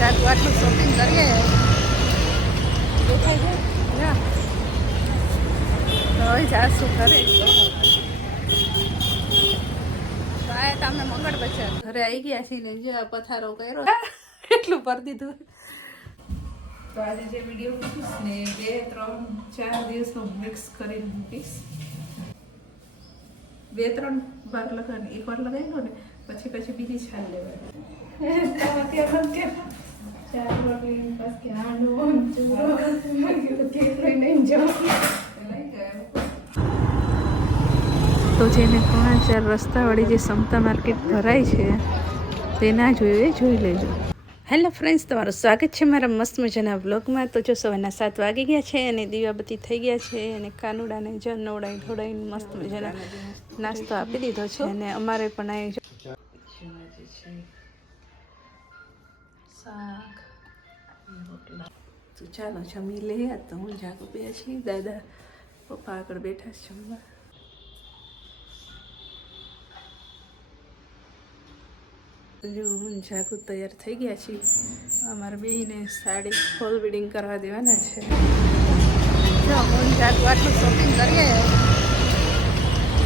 જાતું આટલું શોપિંગ કરીએ. હવે જાશું ઘરે. તો આ તમે મંગળ બજાર. ઘરે આવી ગયા છીએ ને જે પથારો કર્યો. એટલું ભરી દીધું. તો આજે જે વીડિયો મૂકીશ ને બે ત્રણ ચાર દિવસનો મિક્સ કરીને મૂકીશ. બે ત્રણ વાર લગાવી એક વાર લગાવી દો ને પછી પછી બીજી છાલ લેવાની. વાગે પછી આનો તો જેને ત્રણ ચાર રસ્તાવાળી જે સમતા માર્કેટ ભરાય છે તે ના જોયું એ જોઈ લેજો હેલો ફ્રેન્ડ્સ તમારું સ્વાગત છે મારા મસ્ત મજાના વ્લોગમાં તો જો સવારના સાત વાગી ગયા છે અને દીવાબત્તી થઈ ગયા છે અને કાનુડાને જ નવડાઈ ધોડાઈને મસ્ત મજાના નાસ્તો આપી દીધો છે અને અમારે પણ આવી શાક તો ચાલો, જમી લઈએ. તો હું જાગો બે છીએ દાદા પપ્પા આગળ બેઠા છે જમવા. હું જાગુ તૈયાર થઈ ગયા છીએ. અમારા બેને સાડી ફોલ બિડિંગ કરવા દેવાના છે. જો, હું જાગુ આટલું શોપિંગ કરીએ.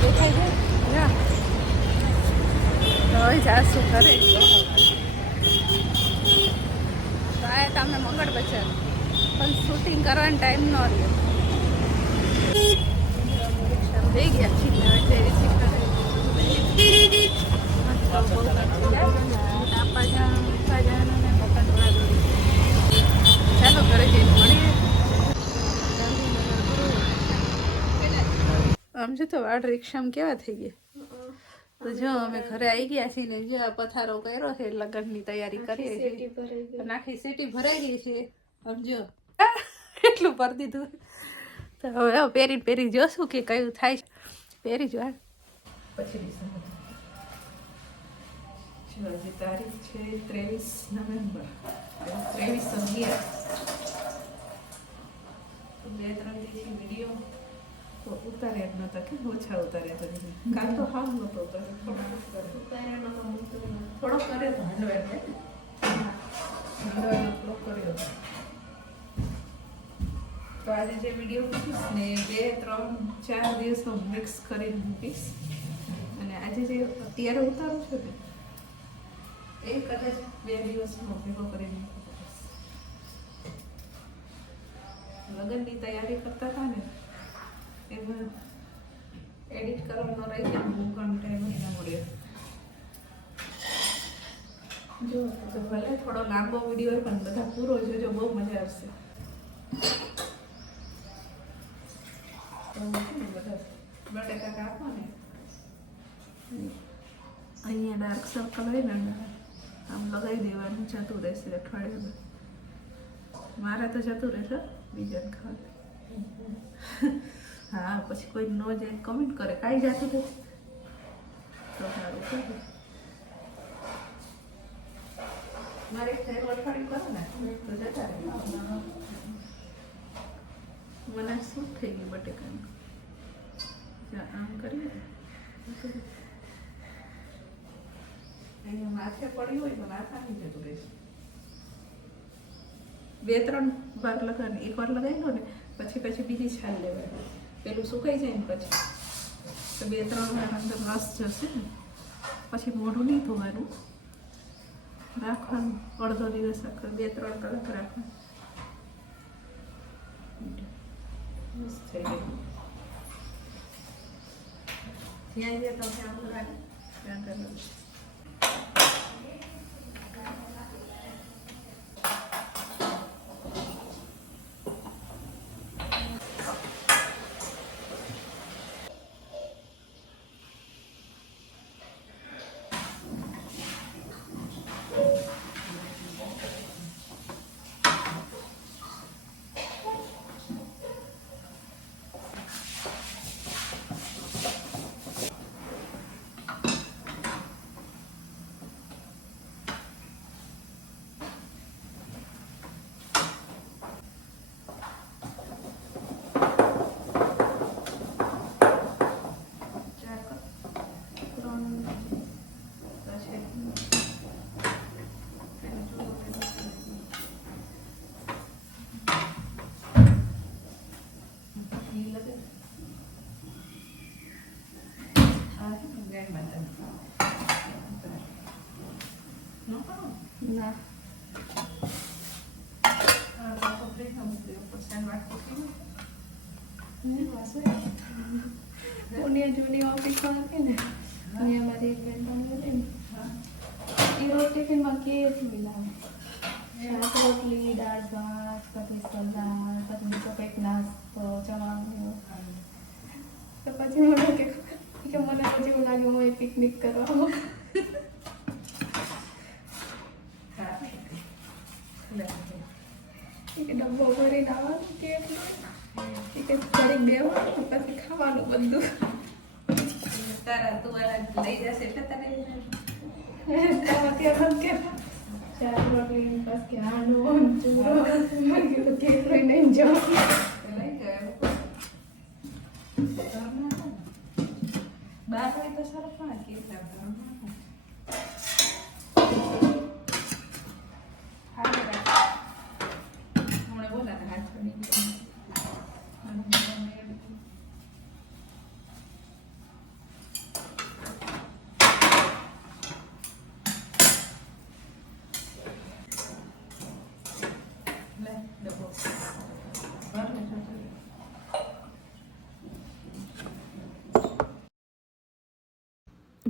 દેખાય છે. હવે જાશું ઘરે. તો આ તમે મંગળ બજાર પણ શૂટિંગ કરવાનો ટાઈમ ન રહ્યો. થઈ ગયા. ચાલો ઘરે જઈને મળીએ આમ છે તો વાળ રિક્ષામાં કેવા થઈ ગયા? તો જો અમે ઘરે આવી ગયા છીએ ને જો આ પથારો કર્યો છે લગ્નની તૈયારી કરીએ છીએ આખી સીટી ભરાઈ ગઈ છે. સમજો એટલું ભરી દીધું. તો હવે પહેરી પહેરી જોશું કે કયું થાય છે. પહેરી જો પછી આજે તારીખ છે ત્રેવીસ નવેમ્બર. ત્રેવીસ અગિયાર. બે ત્રણ દિવસથી વીડિયો તો ઉતાર્યા જ નહોતા કે ઓછા ઉતાર્યા તો કાલ તો હાવ નહોતો ઉતાર્યો થોડો કર્યો તો હંડવેર હંડવેરનો થોડો કર્યો તો આજે જે વીડિયો મૂકીશ ને બે, ત્રણ, ચાર દિવસનો મિક્સ કરીને મૂકીશ. અને આજે જે અત્યારે ઉતારું છું ને, એ કદાચ બે દિવસનો ભેગો કરીને. લગ્નની તૈયારી કરતા હતા ને એમાં એડિટ કરવાનો રહી ગયો. મૂકવાનો ટાઈમ જ મળ્યો. જો, તો ભલે થોડો લાંબો વીડિયો હોય, પણ બધા પૂરો જોજો, બહુ મજા આવશે. બધા બટેકા કાપો અહીંયા ડાર્ક સર્કલ હોય ને, આમ લગાવી દેવાનું, જતું રહેશે અઠવાડિયામાં. મારે તો જતું રહેશે, બીજાને ખાવા. હા પછી કોઈ ન જાય કમેન્ટ કરે કાંઈ જાતું તો સારું કરે મારે થેર અઠવાડિયું કરો ને તો જતા રહે. મને શું થઈ ગયું બટેકાનું? આમ કરીએ માથે પડ્યું હોય તો માથાની જતું રહેશે. બે ત્રણ વાર લગાવી એક વાર લગાવી લો ને પછી પછી બીજી છાલ લેવાની. પેલું સુકાઈ જાય ને પછી, તો બે ત્રણ વાર અંદર રસ જશે ને, પછી મોઢું નહીં ધોવાનું. રાખવાનું, અડધો દિવસ આખો, બે ત્રણ કલાક રાખવાનું. થઈ ગયું. ત્યાં જ્યાં તમને આમ લાગે ત્યાં જય માતાજી ના પુણે જૂની ઓફિસ હતી ને. અહીંયા મારી એક બેન બની હતી એ રોટી કે મકીએ મિલાવે રોટલી દાળ ભાત પછી સલાડ પછી બીજો કંઈક નાસ્તો જવાનું પિકનિક કરવા. ડબ્બો ભરીને આવવાનું કે એટલે ઘરે બેવાનું પછી ખાવાનું બધું. તારા તું લઈ જશે એટલે તારે તારા ત્યાં કહેતા. ચાર રોટલી પછી કે આનો ચૂરો મેં કીધું નહીં જવું લઈ ગયો બાર હોય તો સારું પણ કેટલા હમણાં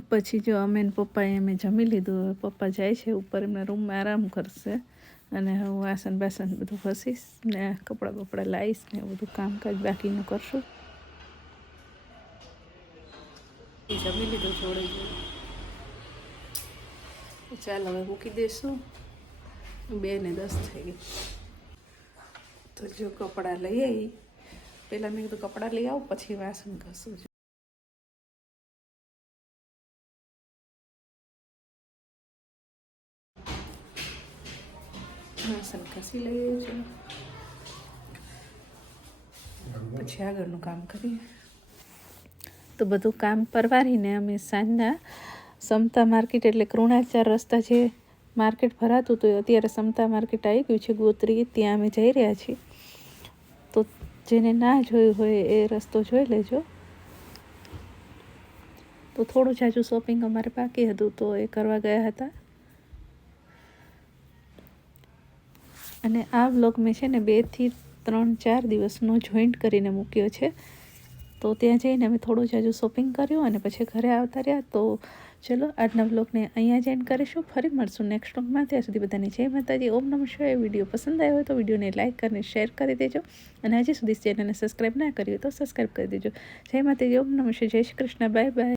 પછી જો અમે પપ્પાએ અમે જમી લીધું પપ્પા જાય છે ઉપર, એમના રૂમમાં આરામ કરશે. અને હું વાસણ બાસણ બધું ઘસીશ ને કપડાં બપડા લાવીશ ને બધું કામકાજ બાકીનું કરશું. જમી લીધું જોડે. ચાલ હવે મૂકી દઈશું. બે ને દસ થઈ ગઈ. તો જો કપડાં લઈ આવી પહેલાં મેં કીધું કપડાં લઈ આવું, પછી વાસણ ઘસું. છું વાસણ ઘસી લઈએ છીએ પછી આગળનું કામ કરીએ તો બધું કામ પરવારીને અમે સાંજના સમતા માર્કેટ એટલે કૃણાચાર રસ્તા જે માર્કેટ ભરાતું હતું એ અત્યારે સમતા માર્કેટ આવી ગયું છે ગોત્રી ત્યાં અમે જઈ રહ્યા છીએ તો જેને ના જોયું હોય એ રસ્તો જોઈ લેજો તો થોડું જાજુ શોપિંગ અમારે બાકી હતું તો એ કરવા ગયા હતા અને આ બ્લોગ મેં છે ને બેથી ત્રણ ચાર દિવસનો જોઈન્ટ કરીને મૂક્યો છે. તો ત્યાં જઈને અમે થોડું જ હજુ શોપિંગ કર્યું અને પછી ઘરે આવતા રહ્યા. તો ચલો, આજના બ્લોગને અહીંયા જ એન્ડ કરીશું. ફરી મળશું નેક્સ્ટ વ્લોગમાં ત્યાં સુધી બધાની જય માતાજી. ઓમ નમઃ શિવાય. વીડિયો પસંદ આવ્યો હોય તો વિડીયોને લાઇક કરીને શેર કરી દેજો. અને હજી સુધી ચેનલને સબસ્ક્રાઈબ ના કરી તો સબસ્ક્રાઈબ કરી દેજો. જય માતાજી. ઓમ નમઃ જય શ્રી કૃષ્ણ. Bye bye